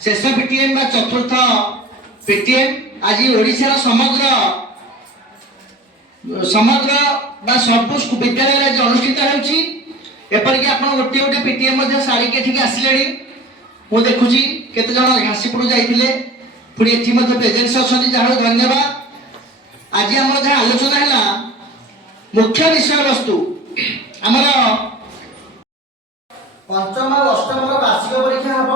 शेष पीटीएम बा चतुर्थ पीटीएम आज ओडिशा समग्र समग्र बा सब विद्यालय आज अनुष्ठित होउची एपरिक आप गोटे गोटे पीटीएम सारी के आसिले मु देखुची केते जन घासीपुर जाइथिले पुणी एठी प्रेजेंस अछंती जहाँ धन्यवाद। आज आम जहाँ आलोचना है मुख्य विषय वस्तु आमर पंचम और अष्टम वार्षिक परीक्षा हम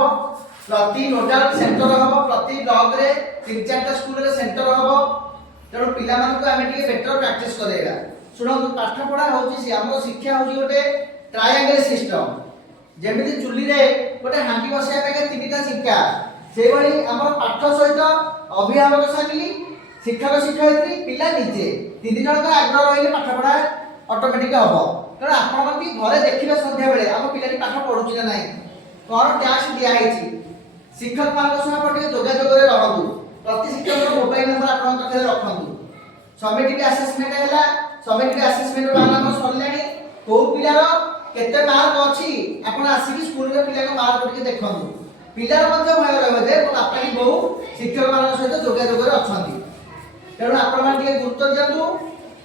प्रति नोडाल सेंटर हम प्रति ब्लॉक रे 3-4टा स्कूल रे सेंटर हम तेणु पिला मानक आमे टिके बेटर प्रैक्टिस करेगा। सुनंतु पाठ पढ़ा होची से हमर शिक्षा होची गोटे ट्रायंगल सिस्टम जेमिति चुली रे गोटे हांडी बसिया पे 3टा सिक्का से भली हमर पाठ सहित अभिभावक सामिल शिक्षक शिक्षयित्री पिला निजे 3 जन का आग्रह रहिले पाठ पढ़ा ऑटोमेटिक हबो। तेणु आपण भी घरे देखिबे संध्या बेले हम पिलाटी पाठ पढुची ना नाही कोन टास्क दिया हेची शिक्षक मानक सह पटे जोगाजोग रे रहंतु प्रति शिक्षक मोबाइल नंबर आपण पाखे रखंतु समेटिव असेसमेंट हैला समेटिव असेसमेंट मानक सरलानी को पिलार केते मार्क अछि आपण आसी स्कूल रे पिला को मार्क टिके देखंतु पिलार मध्ये भय रहबे जे आपन बहु शिक्षक मानक सहित जोगाजोग रे अछंती। तेणु आपण मान टिके गुरुत्व दियंतु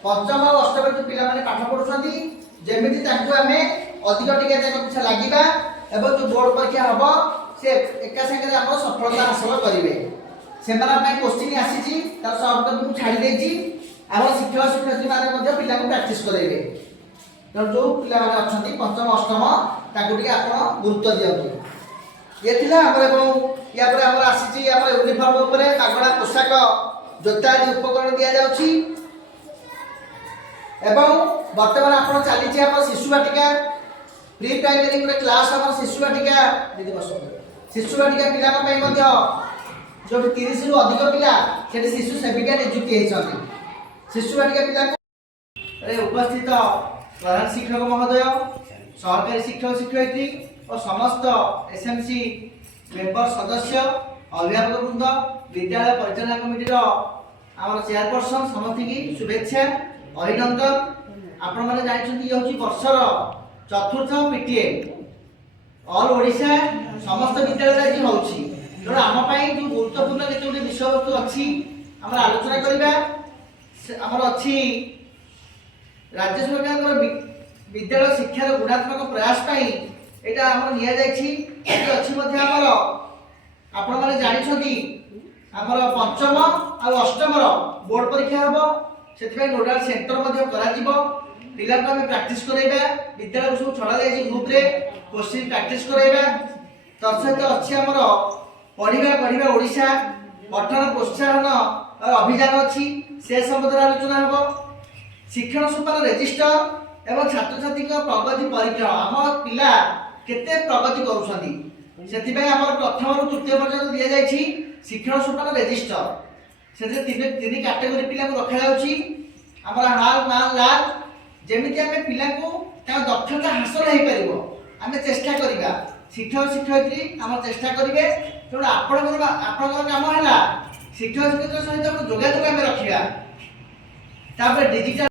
पंचम और अष्टम जो पिला माने पाठ पढुछंती जेमिति ताकू आमे अधिक टिके ताको पिछा लागिबा एवं जो बोर्ड परीक्षा हबो से एका संगे आपण सफलता हासिल करिवे। सेमाना ପାଇଁ क्वेश्चन आसीची तार सॉल्व करके मु छाडी देची आरो शिक्षक शिक्षयित्री माने मध्ये पिला को प्रैक्टिस कराइबे। तो जो पिला माने अछंती पंचम अष्टम ताकू टिके आपण गुरुत्व दियंतु। ये थिला हमर एवं या पर हमर आसीची हमर यूनिफॉर्म ऊपर कागड़ा पोशाक जोता आदि उपकरण दिया जाउची एवं वर्तमान आपण चली शिशु बाटिका प्री प्राइमरी गोटे क्लास हम शिशु बाटिका दीदी बस शिशु बाटिका पिला जो 30 रु अधिक पिला से शिशु सेविका नियुक्ति होती शिशु बाटिका पिला उपस्थित प्रधान शिक्षक महोदय सहकारी शिक्षक शिक्षयित्री और समस्त एसएमसी मेंबर सदस्य अभिभावक वृंद विद्यालय परिचालना कमिटी आम चेयरपर्सन समस्त की शुभेच्छा अभिनंदन। आपण माने जानिछंती ये होची वर्षर चतुर्थ पीटीएम ऑल ओडिशा समस्त विद्यालय आज होची। तेणु आम पाई जो गुरुत्वपूर्ण केते गोटे विषय वस्तु अछि हमर आलोचना करिबा हमर अछि राज्य सरकार विद्यालय शिक्षार गुणात्मक प्रयास पाई एटा हमर निया जायछि एटी अछि मध्ये हमर आपण माने जानिछंती हमर पंचम और अष्टम बोर्ड परीक्षा हबो से नोडाल सेंटर पिला को हमें प्रैक्टिस कराइबा विद्यालय सब छड़ा जाए ग्रुप रे क्वेश्चन प्रैक्टिस कराइबा तत्सहित अच्छी आमर पढ़िबा पढ़िबा ओडिशा पठन प्रोत्साहन अभियान अच्छी से संबंध आलोचना हम शिक्षण सोपान रेजिस्टर एवं छात्र छात्री प्रगति परीक्षा आम पिला केते प्रगति करूछंती सेथिबे हमर प्रथम रु तृतीय पर्यंत दिया जायछि शिक्षण सोपान रेजिस्टर से तीन कैटेगरी पिला को रखा जाउछि हमर हाल मान लाल जेमिति आमे पिला को दक्षता हासिल हो पारिबो आमे चेष्टा करिबा शिक्षक शिक्षयित्री हम चेष्टा करिवे। तेणु आपण काम है शिक्षक शिक्षयित्री सहित जोगाजोग आमे रखिबा। तापर डिजिटल